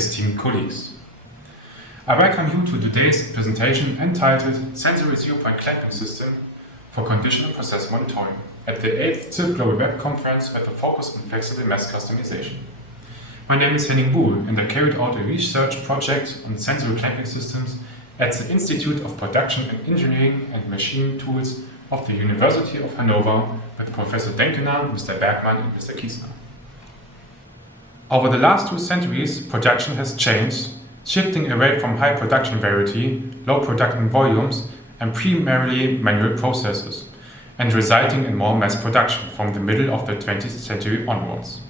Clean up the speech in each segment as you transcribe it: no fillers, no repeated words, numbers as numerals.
esteemed colleagues. I welcome you to today's presentation entitled Sensory Zero-Point Clamping System for Conditional Process Monitoring at the 8th CIRPe Global Web Conference with a focus on flexible mass customization. My name is Henning Buhl and I carried out a research project on sensory clamping systems at the Institute of Production and Engineering and Machine Tools of the University of Hanover with Professor Denkena, Mr. Bergmann and Mr. Kiesner. Over the last 2 centuries, production has changed, shifting away from high production variety, low production volumes and primarily manual processes, and resulting in more mass production from the middle of the 20th century onwards.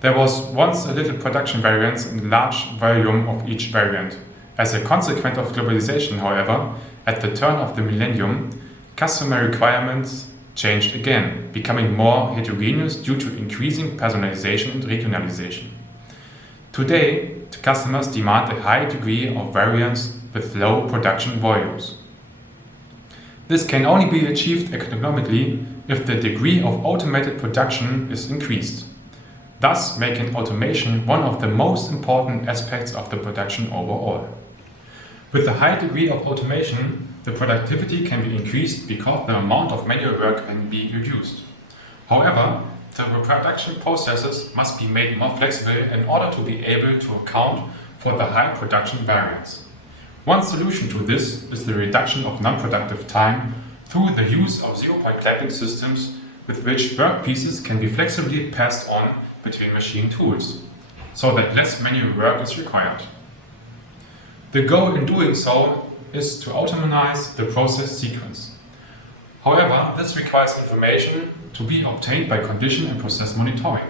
There was once a little production variance in large volume of each variant. As a consequence of globalization, however, at the turn of the millennium, customer requirements changed again, becoming more heterogeneous due to increasing personalization and regionalization. Today, the customers demand a high degree of variance with low production volumes. This can only be achieved economically if the degree of automated production is increased, thus making automation one of the most important aspects of the production overall. With a high degree of automation, the productivity can be increased because the amount of manual work can be reduced. However, the production processes must be made more flexible in order to be able to account for the high production variance. One solution to this is the reduction of non-productive time through the use of zero-point clamping systems with which workpieces can be flexibly passed on between machine tools, so that less manual work is required. The goal in doing so is to automatize the process sequence. However, this requires information to be obtained by condition and process monitoring.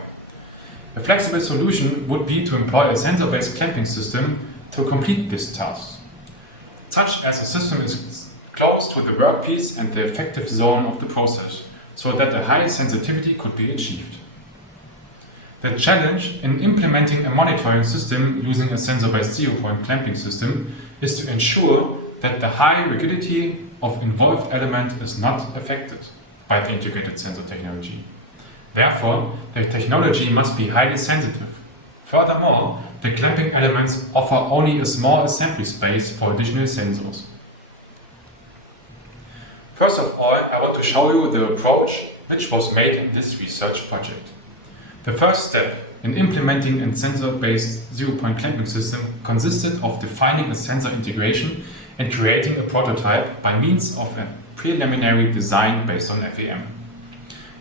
A flexible solution would be to employ a sensor-based clamping system to complete this task, such as a system is close to the workpiece and the effective zone of the process, so that a high sensitivity could be achieved. The challenge in implementing a monitoring system using a sensor-based zero-point clamping system is to ensure that the high rigidity of involved element is not affected by the integrated sensor technology. Therefore, the technology must be highly sensitive. Furthermore, the clamping elements offer only a small assembly space for additional sensors. First of all, I want to show you the approach which was made in this research project. The first step in implementing a sensor-based zero-point clamping system consisted of defining a sensor integration and creating a prototype by means of a preliminary design based on FEM.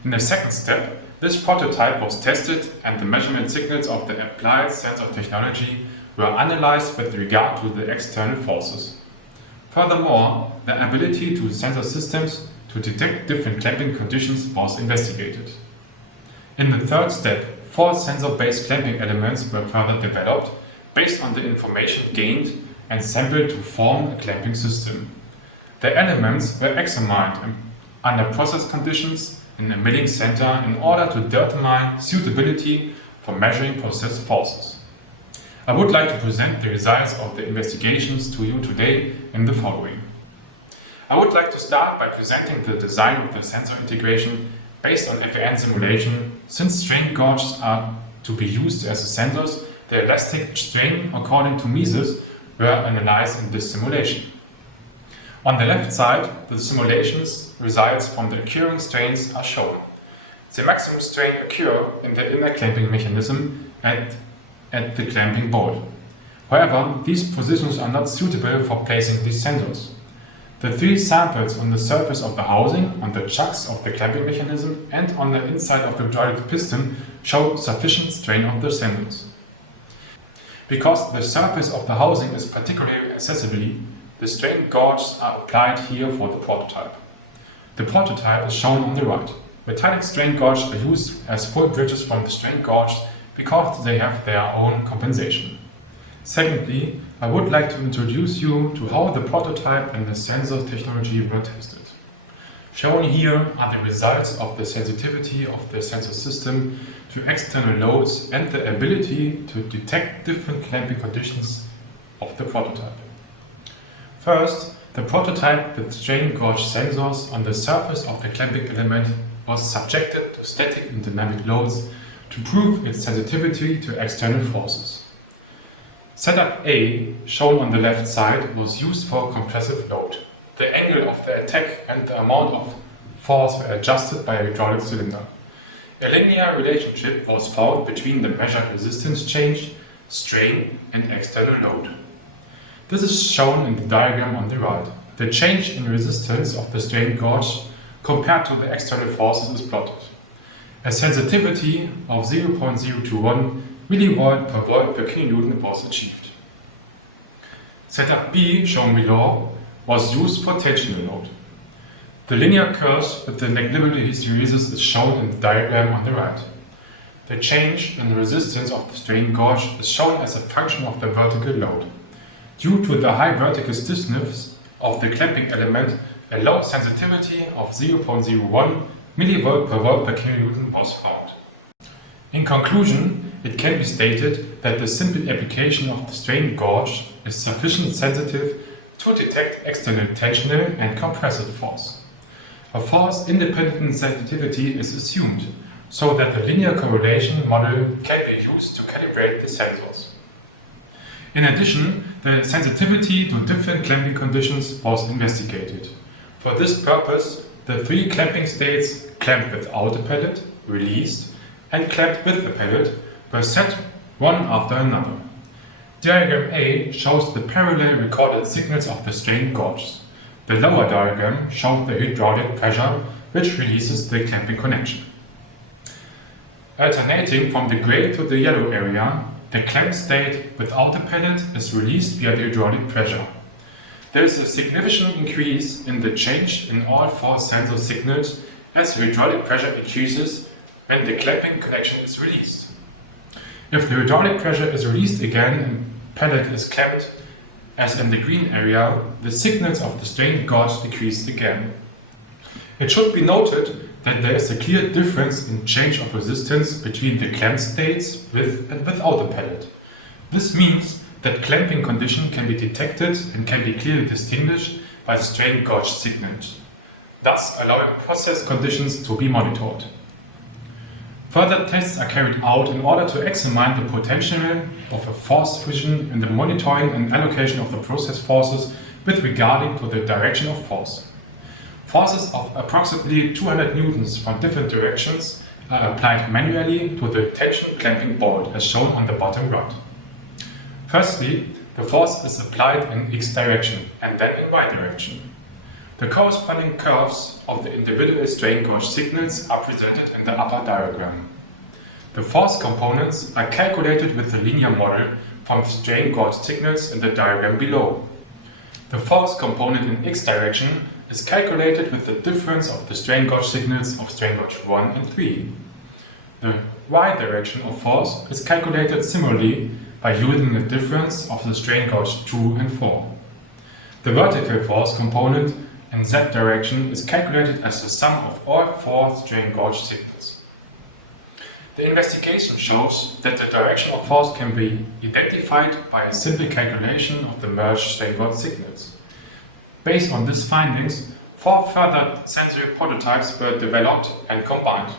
In the second step, this prototype was tested and the measurement signals of the applied sensor technology were analyzed with regard to the external forces. Furthermore, the ability to sensor systems to detect different clamping conditions was investigated. In the third step, 4 sensor-based clamping elements were further developed based on the information gained and sampled to form a clamping system. The elements were examined under process conditions in a milling center in order to determine suitability for measuring process forces. I would like to present the results of the investigations to you today in the following. I would like to start by presenting the design of the sensor integration based on FEM simulation. Since strain gauges are to be used as sensors, the elastic strain according to Mises were analyzed in this simulation. On the left side, the simulations results from the occurring strains are shown. The maximum strain occur in the inner clamping mechanism at the clamping bolt. However, these positions are not suitable for placing these sensors. The 3 samples on the surface of the housing, on the chucks of the clamping mechanism and on the inside of the hydraulic piston show sufficient strain of the sensors. Because the surface of the housing is particularly accessible, the strain gauges are applied here for the prototype. The prototype is shown on the right. Metallic strain gauges are used as full bridges from the strain gauges because they have their own compensation. Secondly, I would like to introduce you to how the prototype and the sensor technology were tested. Shown here are the results of the sensitivity of the sensor system to external loads and the ability to detect different clamping conditions of the prototype. First, the prototype with strain gauge sensors on the surface of the clamping element was subjected to static and dynamic loads to prove its sensitivity to external forces. Setup A, shown on the left side, was used for compressive load. The angle of the attack and the amount of force were adjusted by a hydraulic cylinder. A linear relationship was found between the measured resistance change, strain, and external load. This is shown in the diagram on the right. The change in resistance of the strain gauge compared to the external forces is plotted. A sensitivity of 0.021 millivolt per volt per kilonewton was achieved. Setup B, shown below, was used for tensional load. The linear curve with the negligible hysteresis is shown in the diagram on the right. The change in the resistance of the strain gauge is shown as a function of the vertical load. Due to the high vertical stiffness of the clamping element, a low sensitivity of 0.01 millivolt per volt per kilonewton was found. In conclusion, it can be stated that the simple application of the strain gauge is sufficiently sensitive to detect external tensional and compressive force. A force-independent sensitivity is assumed, so that the linear correlation model can be used to calibrate the sensors. In addition, the sensitivity to different clamping conditions was investigated. For this purpose, the three clamping states, clamped without a pellet, released, and clamped with the pellet, were set one after another. Diagram A shows the parallel recorded signals of the strain gauges. The lower diagram shows the hydraulic pressure which releases the clamping connection. Alternating from the gray to the yellow area, the clamp state without a pellet is released via the hydraulic pressure. There is a significant increase in the change in all four sensor signals as the hydraulic pressure increases when the clamping connection is released. If the hydraulic pressure is released again and pellet is clamped, as in the green area, the signals of the strain gauge decrease again. It should be noted that there is a clear difference in change of resistance between the clamp states with and without a pellet. This means that clamping condition can be detected and can be clearly distinguished by the strain gauge signals, thus allowing process conditions to be monitored. Further tests are carried out in order to examine the potential of a force friction in the monitoring and allocation of the process forces with regard to the direction of force. Forces of approximately 200 newtons from different directions are applied manually to the tension clamping bolt as shown on the bottom right. Firstly, the force is applied in X direction and then in Y direction. The corresponding curves of the individual strain gauge signals are presented in the upper diagram. The force components are calculated with the linear model from strain gauge signals in the diagram below. The force component in X direction is calculated with the difference of the strain gauge signals of strain gauge 1 and 3. The Y direction of force is calculated similarly by using the difference of the strain gauge 2 and 4. The vertical force component in Z direction is calculated as the sum of all four strain gauge signals. The investigation shows that the direction of force can be identified by a simple calculation of the merged strain gauge signals. Based on these findings, 4 further sensory prototypes were developed and combined.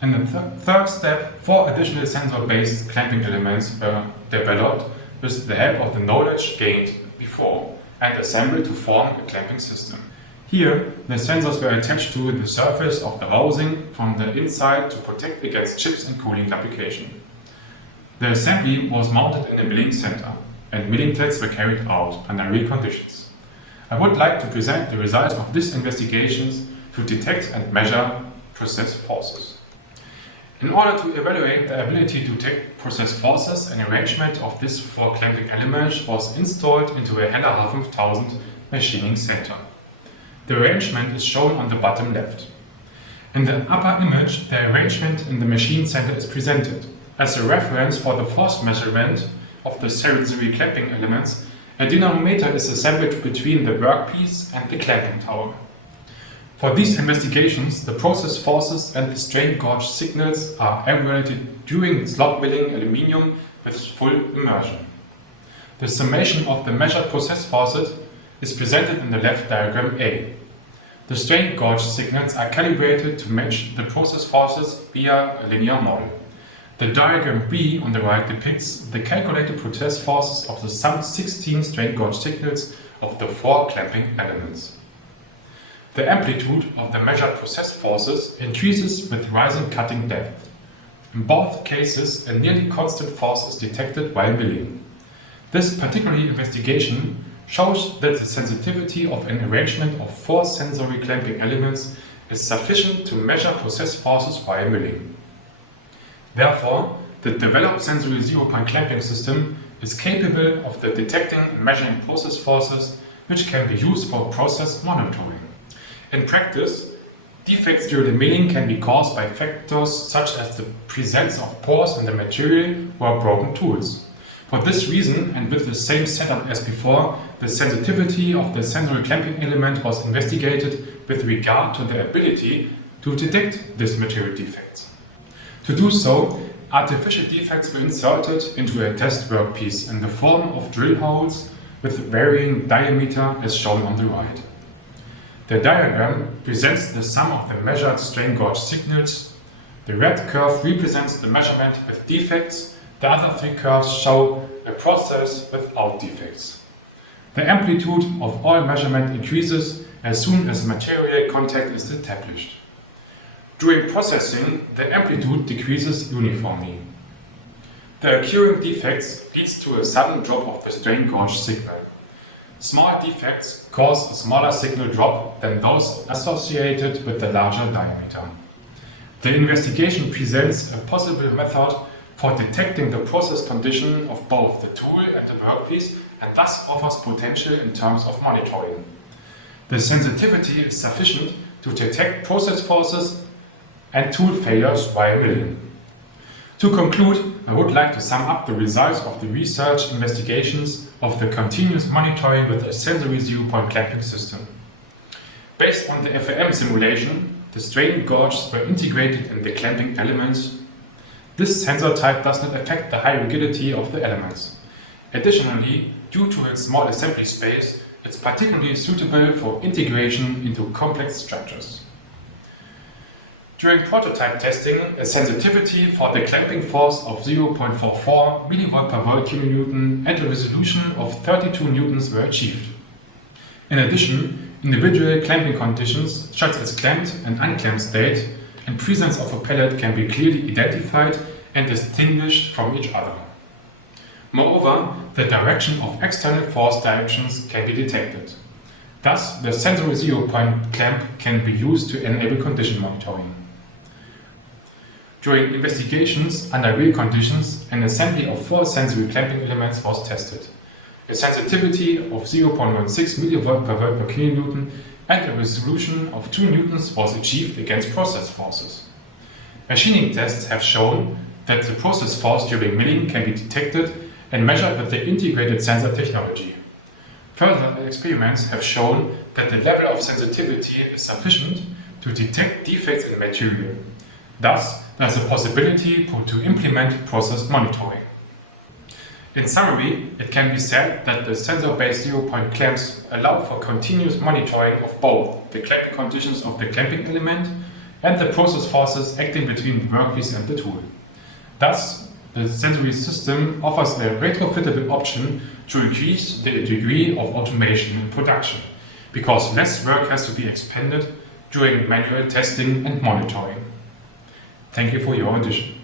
In the third step, 4 additional sensor-based clamping elements were developed with the help of the knowledge gained before and assembled to form a clamping system. Here, the sensors were attached to the surface of the housing from the inside to protect against chips and cooling application. The assembly was mounted in a milling center, and milling tests were carried out under real conditions. I would like to present the results of these investigations to detect and measure process forces. In order to evaluate the ability to detect process forces, an arrangement of these 4 clamping elements was installed into a Heller H5000 machining center. The arrangement is shown on the bottom left. In the upper image, the arrangement in the machine center is presented. As a reference for the force measurement of the sensory clamping elements, a dynamometer is assembled between the workpiece and the clamping tower. For these investigations, the process forces and the strain gauge signals are evaluated during slot milling aluminium with full immersion. The summation of the measured process forces is presented in the left diagram A. The strain gauge signals are calibrated to match the process forces via a linear model. The diagram B on the right depicts the calculated protest forces of the summed 16 strain gauge signals of the 4 clamping elements. The amplitude of the measured process forces increases with rising cutting depth. In both cases, a nearly constant force is detected while milling. This particular investigation shows that the sensitivity of an arrangement of 4 sensory clamping elements is sufficient to measure process forces while milling. Therefore, the developed sensory zero-point clamping system is capable of detecting and measuring process forces, which can be used for process monitoring. In practice, defects during milling can be caused by factors such as the presence of pores in the material or broken tools. For this reason, and with the same setup as before, the sensitivity of the sensory clamping element was investigated with regard to the ability to detect these material defects. To do so, artificial defects were inserted into a test workpiece in the form of drill holes with varying diameter as shown on the right. The diagram presents the sum of the measured strain gauge signals. The red curve represents the measurement with defects. The other 3 curves show a process without defects. The amplitude of all measurement increases as soon as material contact is established. During processing, the amplitude decreases uniformly. The occurring defects leads to a sudden drop of the strain gauge signal. Small defects cause a smaller signal drop than those associated with the larger diameter. The investigation presents a possible method for detecting the process condition of both the tool and the workpiece, and thus offers potential in terms of monitoring. The sensitivity is sufficient to detect process forces and tool failures while milling. To conclude, I would like to sum up the results of the research investigations of the continuous monitoring with a sensory zero-point clamping system. Based on the FAM simulation, the strain gauges were integrated in the clamping elements. This sensor type does not affect the high rigidity of the elements. Additionally, due to its small assembly space, it's particularly suitable for integration into complex structures. During prototype testing, a sensitivity for the clamping force of 0.44 mV per volt kilonewton and a resolution of 32 newtons were achieved. In addition, individual clamping conditions such as clamped and unclamped state and presence of a pellet can be clearly identified and distinguished from each other. Moreover, the direction of external force directions can be detected. Thus, the sensory zero-point clamp can be used to enable condition monitoring. During investigations under real conditions, an assembly of 4 sensory clamping elements was tested. A sensitivity of 0.16 mV per volt per kilonewton and a resolution of 2 newtons was achieved against process forces. Machining tests have shown that the process force during milling can be detected and measured with the integrated sensor technology. Further experiments have shown that the level of sensitivity is sufficient to detect defects in the material. Thus, there is a possibility to implement process monitoring. In summary, it can be said that the sensor-based zero-point clamps allow for continuous monitoring of both the clamping conditions of the clamping element and the process forces acting between the workpiece and the tool. Thus, the sensory system offers a retrofittable option to increase the degree of automation in production, because less work has to be expended during manual testing and monitoring. Thank you for your audition.